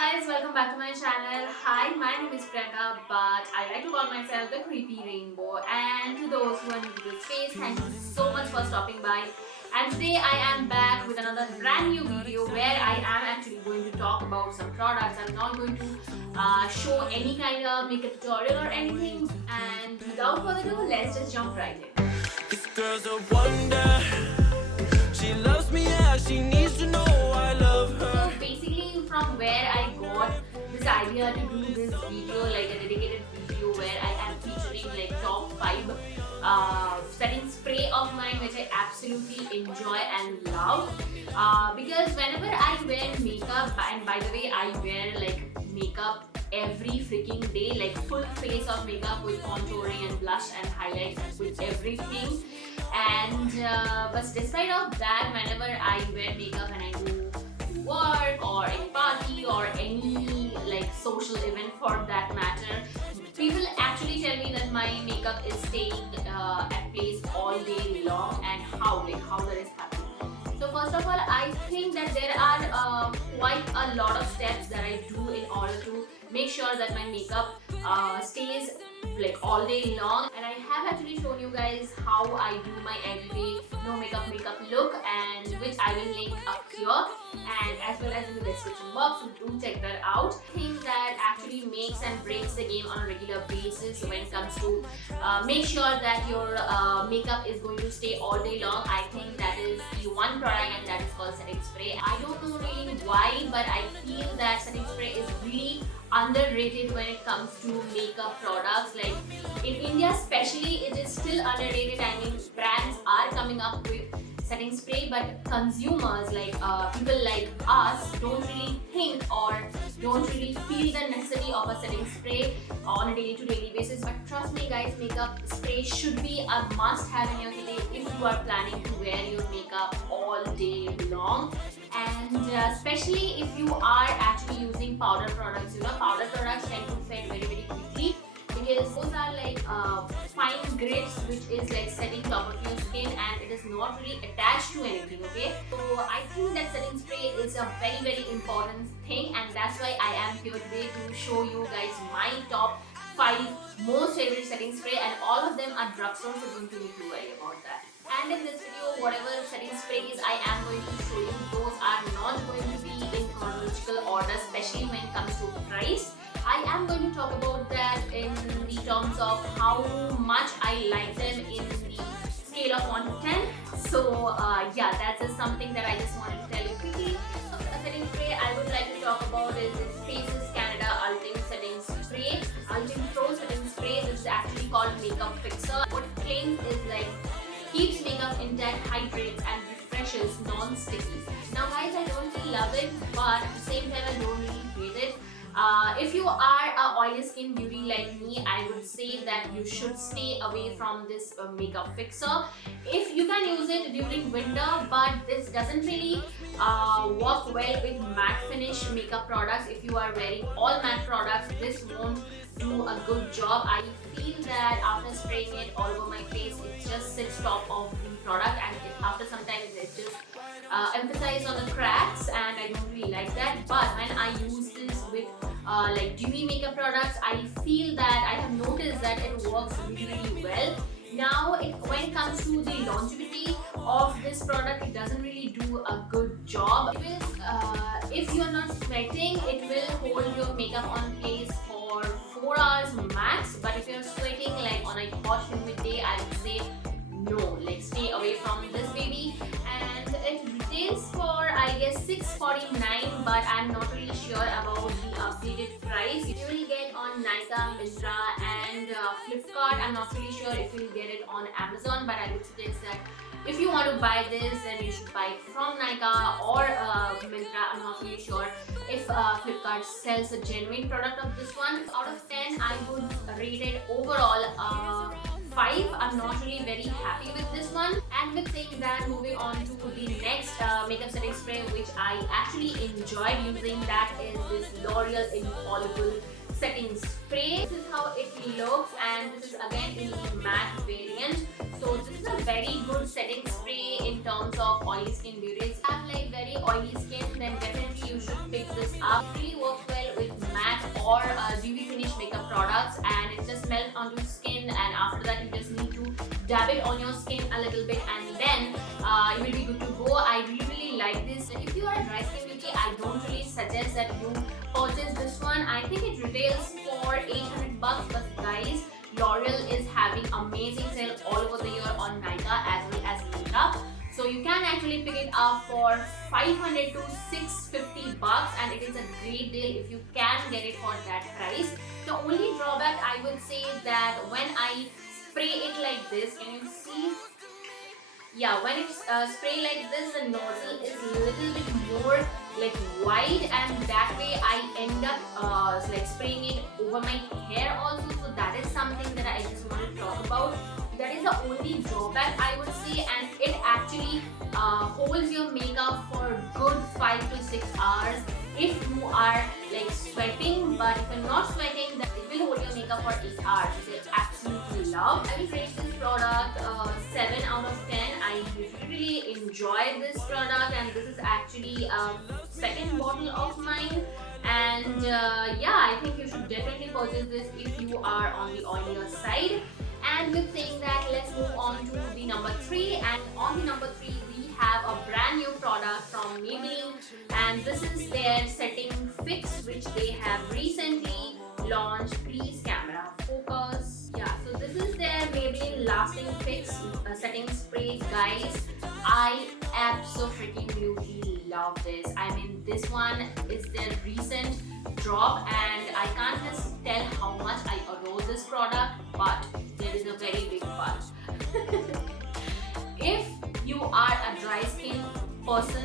guys, welcome back to my channel. Hi, my name is Priyanka, but I like to call myself the creepy rainbow. And to those who are new to this space, thank you so much for stopping by. And today I am back with another brand new video where I am actually going to talk about some products. I'm not going to show any kind of makeup tutorial or anything. And without further ado, let's just jump right in. This girl's a wonder. She loves me, yeah, she needs to know I love her. So basically from where I got this idea to do this video, like a dedicated video where I am featuring like top 5 setting spray of mine which I absolutely enjoy and love, because whenever I wear makeup, and by the way I wear like makeup every freaking day, like full face of makeup with contouring and blush and highlight with everything. And but despite of that, whenever I wear makeup and I go to work or a party or any like social event for that matter, people actually tell me that my makeup is staying at place all day long, and how that is happening. So first of all, I think that there are quite a lot of steps that I do in order to make sure that my makeup stays like all day long, and I have actually shown you guys how I do my everyday no makeup look, and which I will link up here and as well as in the description box, so do check that out. I think that actually makes and breaks the game on a regular basis when it comes to make sure that your makeup is going to stay all day long. I think that is the one product, and that is called setting spray. I don't know really why, but I feel that setting spray is really underrated when it comes to makeup products. Like in India especially, it is still underrated. I mean, brands are coming up with setting spray, but consumers like people like us don't really think or don't really feel the necessity of a setting spray on a daily to daily basis. But trust me guys, makeup spray should be a must have in your kitchen if you are planning to wear your makeup all day long. And especially if you are actually using powder products, powder products tend to fade very quickly, because those are like fine grits which is like setting top of your skin and it is not really attached to anything. Okay, so I think that setting spray is a very important thing, and that's why I am here today to show you guys my top 5 most favorite setting spray, and all of them are drugstore, so don't you need to worry about that. And in this video, whatever setting sprays I am going to show you, those are not going to be in chronological order, especially when it comes to price. I am going to talk about that in the terms of how much I like them in the scale of 1 to 10. So yeah, that's just something that I just wanted to tell you quickly. A setting spray I would like to talk about is this Faces Canada Ultime Setting Spray. Ultime Pro Setting Spray. This is actually called Makeup Fixer. What it claims is like keeps makeup intact, hydrates and refreshes non-sticky. Now guys, I don't really love it, but at the same time I don't really hate it. If you are a oily skin beauty like me, I would say that you should stay away from this makeup fixer. If you can use it during winter, but this doesn't really work well with matte finish makeup products. If you are wearing all matte products, this won't do a good job. I feel that after spraying it all over my face, it just sits top of the product, and after some time it just emphasizes on the cracks, and I don't really like that. But when I use this with like dewy makeup products, I feel that I have noticed that it works really well. Now when it comes to the longevity of this product, it doesn't really do a good job. It will, if you're not sweating, it will hold your makeup on place for 4 hours max. But if you're sweating like on a hot humid day, I would say no, like stay away from this baby. And it retails for I guess $6.49, but I'm not really sure about the updated price. You will get on Nykaa, Myntra and Flipkart. I'm not really sure if you'll get it on Amazon, but I would suggest that if you want to buy this, then you should buy it from Nykaa or Myntra. I'm not really sure if Flipkart sells a genuine product of this one. Out of 10, I would rate it overall 5. I'm not really very happy with this one. And with saying that, moving on to the next makeup setting spray which I actually enjoyed using, that is this L'Oreal Infallible setting spray. This is how it looks, and this is again in the matte variant. So this is a very good setting spray in terms oily skin beauties. If you have like very oily skin, then definitely you should pick this up. It really works well dab it on your skin a little bit, and then it will be good to go. I really like this. If you are a dry skin beauty, I don't really suggest that you purchase this one. I think it retails for 800 bucks, but guys, L'Oreal is having amazing sale all over the year on Nykaa as well as Myntra. So you can actually pick it up for 500 to 650 bucks, and it is a great deal if you can get it for that price. The only drawback I would say that when I spray it like this, can you see? Yeah, when it's spray like this, the nozzle is a little bit more like wide, and that way I end up like spraying it over my hair also. So that is something that I just want to talk about. That is the only drawback I would say, and it actually holds your makeup for a good 5 to 6 hours if you are like sweating. But if you're not sweating, then it will hold your makeup for 8 hours, which I absolutely love. I will rate this product 7 out of 10. I really enjoy this product, and this is actually second bottle of mine. And yeah, I think you should definitely purchase this if you are on the oilier side. And with saying that, let's move on to the number 3. And on the number 3, we have a brand new product from Maybelline, and this is their setting fix, which they have recently launched. Please camera focus. Yeah, so this is their Maybelline lasting fix setting spray, guys. I absolutely love this. I mean, this one is their recent drop, and I can't just tell how much I adore this product, but there is a very big but. If you are a dry skin person,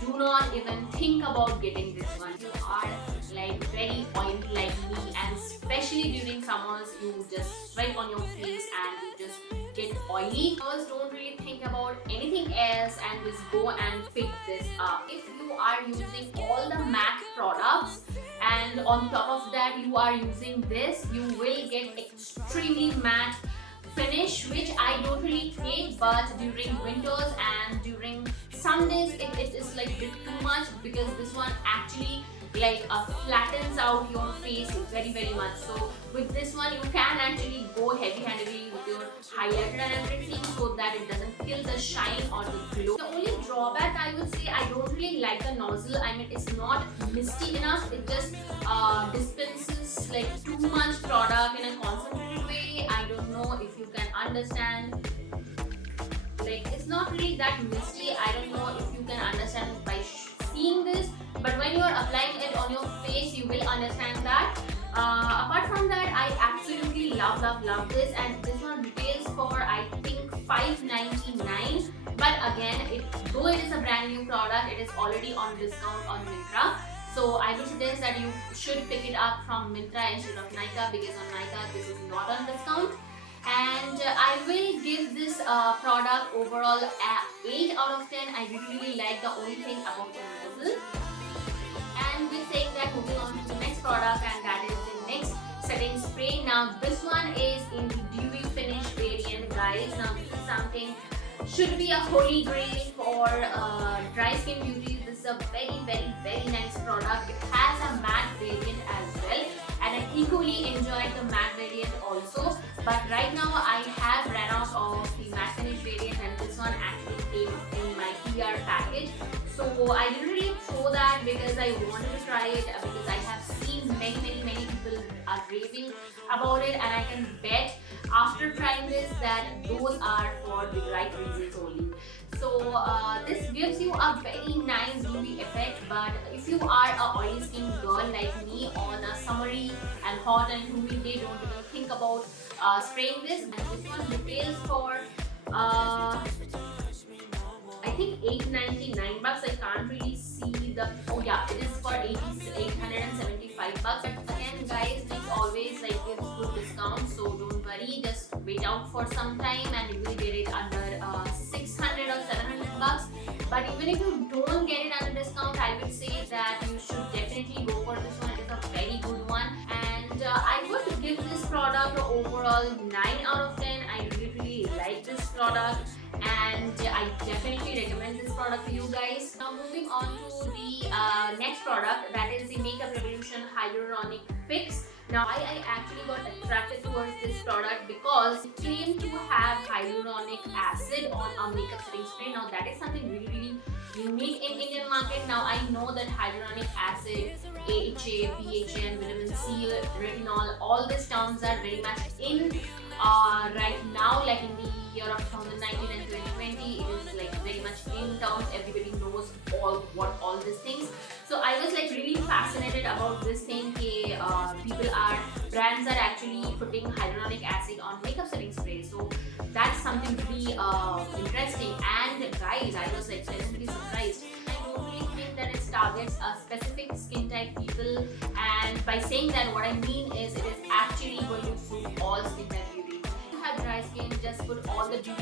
do not even think about getting this one. You are like very oily like me, and especially during summers, you just sweat on your face and you just get oily. First, don't really think about anything else and just go and pick this up. If you are using all the MAC products, and on top of that you are using this, you will get extremely matte finish, which I don't really hate, but during winters and during some days it is like a bit too much, because this one actually like flattens out your face very much. So with this one you can actually go heavy-handedly with your highlighter and everything, so that it doesn't kill the shine or the glow. The only drawback I would say, I don't really like the nozzle. I mean, it's not misty enough. It just dispenses like too much product in a concentrated way. I don't know if you can understand. Like, it's not really that misty. I don't know if you can understand by seeing this, but when you are applying it on your face, you will understand that. Apart from that, I absolutely love this, and this one retails for I think $5.99. But again, though it is a brand new product, it is already on discount on Myntra. So I would suggest that you should pick it up from Myntra instead of Nykaa, because on Nykaa this is not on discount. And I will give this product overall 8 out of 10. I really like the only thing about the nozzle. And we're saying that, moving on to the next product, and that is the next setting spray. Now this one is in the Dewy finish variant, guys. Now this is something should be a holy grail for dry skin beauty. This is a very nice product. It has a matte variant as well, and I equally enjoyed the matte variant also. But right now I have ran out of the matte finish variant, and this one actually came in my PR package. So I didn't really throw that because I wanted to try it, because I have seen many people are raving about it, and I can bet after trying this that those are for the right reasons only. So this gives you a very nice dewy effect, but if you are a oily skin girl like me on a summery and hot and humid day, don't even think about spraying this. And this one retails for I think $8.99. I can't really see the, oh yeah, it is for $875. But again guys, this always like gives good discount, so don't worry, just wait out for some time and you will get it under 600 or 700 bucks. But even if you don't get it under discount, I would say that you should definitely go for this one. It is a very good one, and I would give this product overall 9 out of 10. I really like this product, and I definitely recommend this product to you guys. Now moving on to the next product, that is the Makeup Revolution Hyaluronic Fix. Now, why I actually got attracted towards this product, because it claimed to have hyaluronic acid on a makeup setting spray. Now that is something really, really unique in Indian market. Now I know that hyaluronic acid, AHA, BHA and vitamin C, retinol, all these terms are very much in right now, like in the year of 2019 and 2020. It is like very much in terms, everybody knows what all these things. So I was like really fascinated about this thing. Brands are actually putting hyaluronic acid on makeup setting spray. So that's something really interesting. And guys, I was like pleasantly surprised. I don't really think that it targets a specific skin type people, and by saying that, what I mean is it is actually going to suit all skin type beauty. If you have dry skin, just put all the Dewy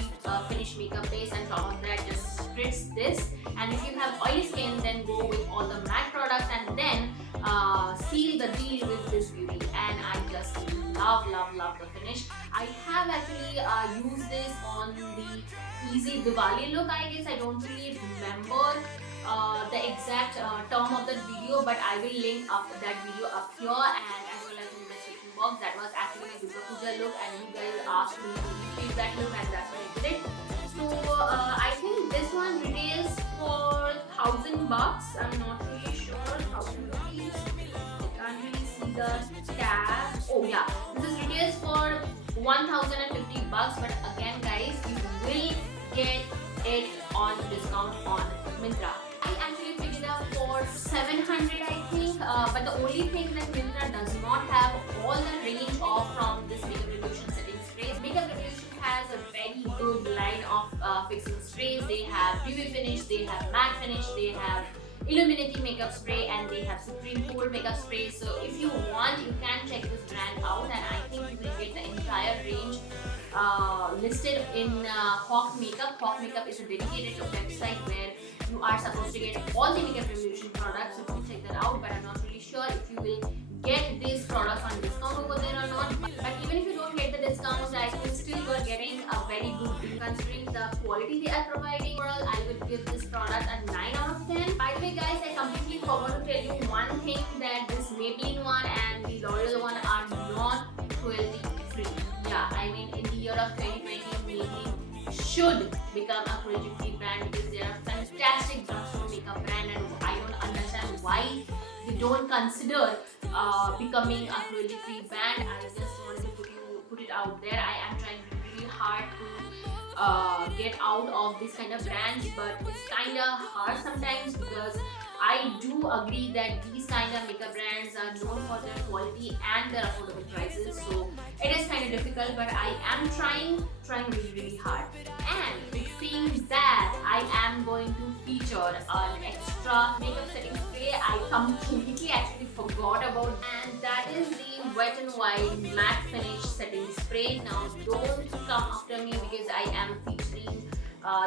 finish makeup base, and top of that just spritz this. And if you have oily skin, then go with all the matte products and then seal the deal with this beauty. And I just love the finish. I have actually used this on the easy Diwali look, I guess. I don't really remember the exact term of that video, but I will link up that video up here and as well as in the description box. That was actually my Durga Puja look, and you guys asked me to repeat that look, and that's what I did it. So I think this one retails for $1,000. I'm not really sure. 1,000 rupees. I can't really see the tab. Oh yeah, this is retails for $1,050. But again, guys, you will get it on discount on Myntra. I actually picked it up for 700, I think. But the only thing that Myntra does not have all the range of from this Makeup Revolution setting sprays. Makeup Revolution has a very good line of fixing sprays. They have Dewy finish, they have matte finish, they have Illuminati makeup spray, and they have Supreme Cool makeup spray. So if you want, you can check this brand out, and I think you will get the entire range listed in Hawk Makeup. Hawk Makeup is a dedicated website where you are supposed to get all the Makeup Revolution products. So you check that out, but I'm not really sure if you will get these products on discount over there or not. But even if you don't get the discounts, I think still you are getting a very good deal considering the quality they are providing. Overall, I would give this product a 9 out of 10. By the way, guys, I completely forgot to tell you one thing, that this Maybelline one and the L'Oreal one are not cruelty free. Yeah, I mean, in the year of 2020, Maybelline should become a cruelty free brand, because they are a fantastic drugstore makeup brand, and I don't understand why they don't consider becoming a cruelty free brand. I just wanted to put it out there. I am trying really hard to get out of this kind of brands, but it's kind of hard sometimes, because I do agree that these kind of makeup brands are known for their quality and their affordable prices. So it is kind of difficult, but I am trying really hard. And with saying that, I am going to feature an extra makeup setting spray I completely actually forgot about, and that is the Wet n Wild matte finish setting spray. Now don't come after me, because I am featuring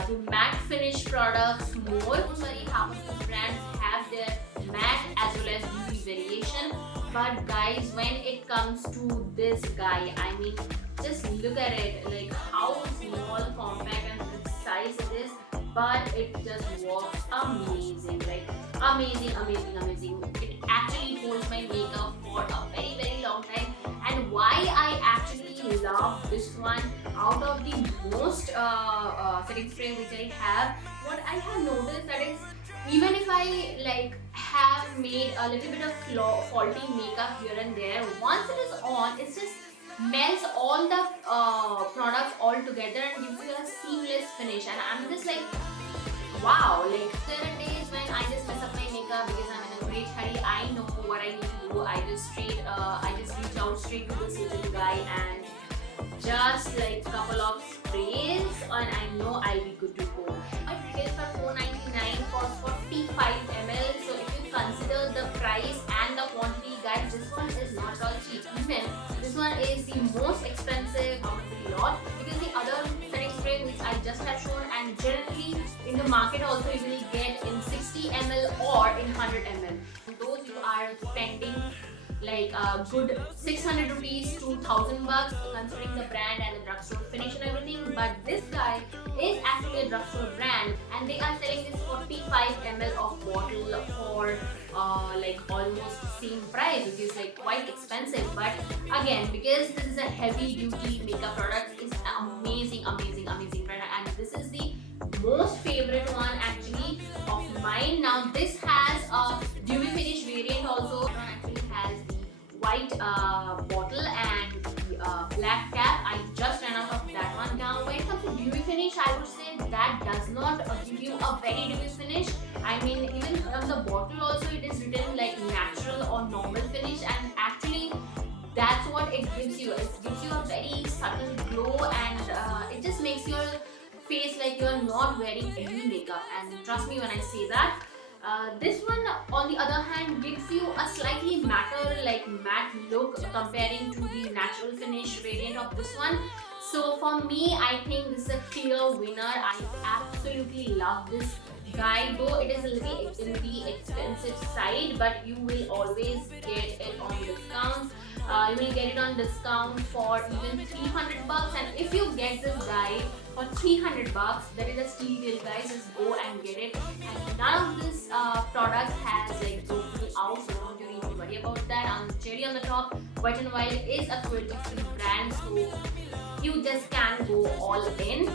the matte finish products more. Don't worry, half of the brands have their matte as well as UV variation, but guys, when it comes to this guy, I mean, just look at it, like how small, compact and precise it is, but it just works amazing, like amazing. It actually holds my makeup for a very long time. And why I actually love this one out of the most setting spray which I have, what I have noticed that is, even if I like have made a little bit of faulty makeup here and there, once it is on, it just melts all the products all together and gives you a seamless finish. And I'm just like, wow, like there are days when I just mess up my makeup because I'm in a great hurry. I know what I need to do. I just reach out straight to this little guy and just like couple of sprays, and I know I'll be good to go. It retails for $4.99 for 45 ml. So if you consider the price and the quantity, guys, this one is not at all cheap. Even this one is the most expensive out of the lot, because the other setting spray which I just have shown, and generally in the market also you will get in 60 ml or in 100 ml. Those you are spending like a good 600 rupees to 1000 bucks considering the brand and the drugstore finish and everything. But this guy is actually a drugstore brand, and they are selling this 45 ml of bottle for like almost same price, which is like quite expensive. But again, because this is a heavy duty makeup product, it's amazing brand, and this is the most favorite one actually of mine. Now this has a dewy finish variant also. It actually has the white bottle and the black cap. I just ran out of that one. Now when it comes to dewy finish, I would say that does not give you a very dewy finish. I mean, even on the bottle also it is written like natural or normal finish, and actually that's what it gives you. It gives you a very subtle glow, and it just makes your face like you're not wearing any makeup. And trust me when I say that. This one on the other hand gives you a slightly matte look comparing to the natural finish variant of this one. So for me, I think this is a clear winner. I absolutely love this guy, though it is a little in the expensive side, but you will always get it on discount. You will get it on discount for even 300 bucks, and if you get this guy for 300 bucks, that is a steal deal, guys. Just go and get it. And none of this product has like broken out, so don't you need to worry about that. On cherry on the top, Wet n Wild is a cruelty-free brand, so you just can go all in.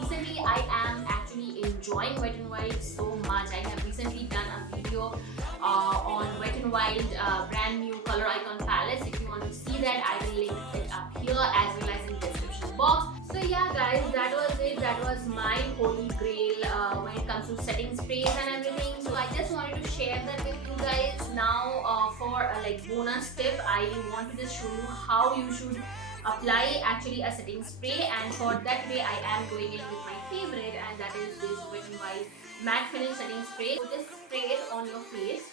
Recently, I am actually enjoying Wet n Wild so much. I have recently done a video on Wet n Wild brand new color icon palettes. If you want to see that, I will link it up here as well as in the description box. So yeah guys, that was it. That was my holy grail when it comes to setting sprays and everything. So I just wanted to share that with you guys. Now for a like bonus tip, I want to just show you how you should apply actually a setting spray, and for that way I am going in with my favorite, and that is this Wet n Wild matte finish setting spray. So just spray it on your face.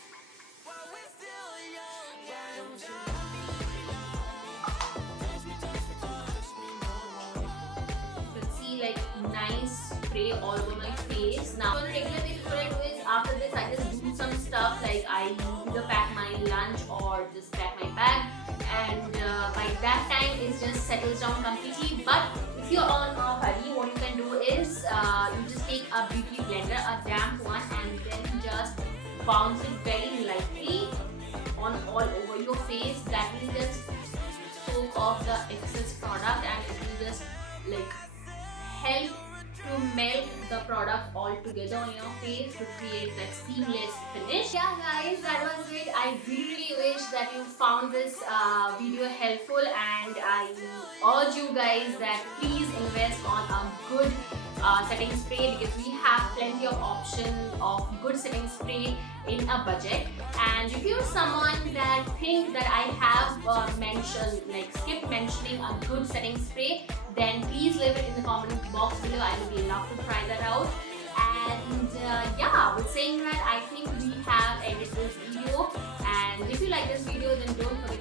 You can see like nice spray all over my face. Now on a regular basis, what I do is after this I just do some stuff like I either pack my lunch or just pack my bag, and by that time it just settles down completely. But if you're on a hurry, what you can do is you just take a beauty blender, a damp one, and then just bounce it very lightly on all over your face. That will just soak off the excess product, and it will just like help to melt the product all together on your face to create that seamless finish. Yeah guys, that was it. I really wish that you found this video helpful, and I urge you guys that please invest on a good setting spray, because we have plenty of options of good setting spray in a budget. And if you're someone that think that I have mentioned, like skipped mentioning a good setting spray, then please leave it in the comment box below. I would love to try that out. And yeah, with saying that, I think we have ended this video. And if you like this video, then don't forget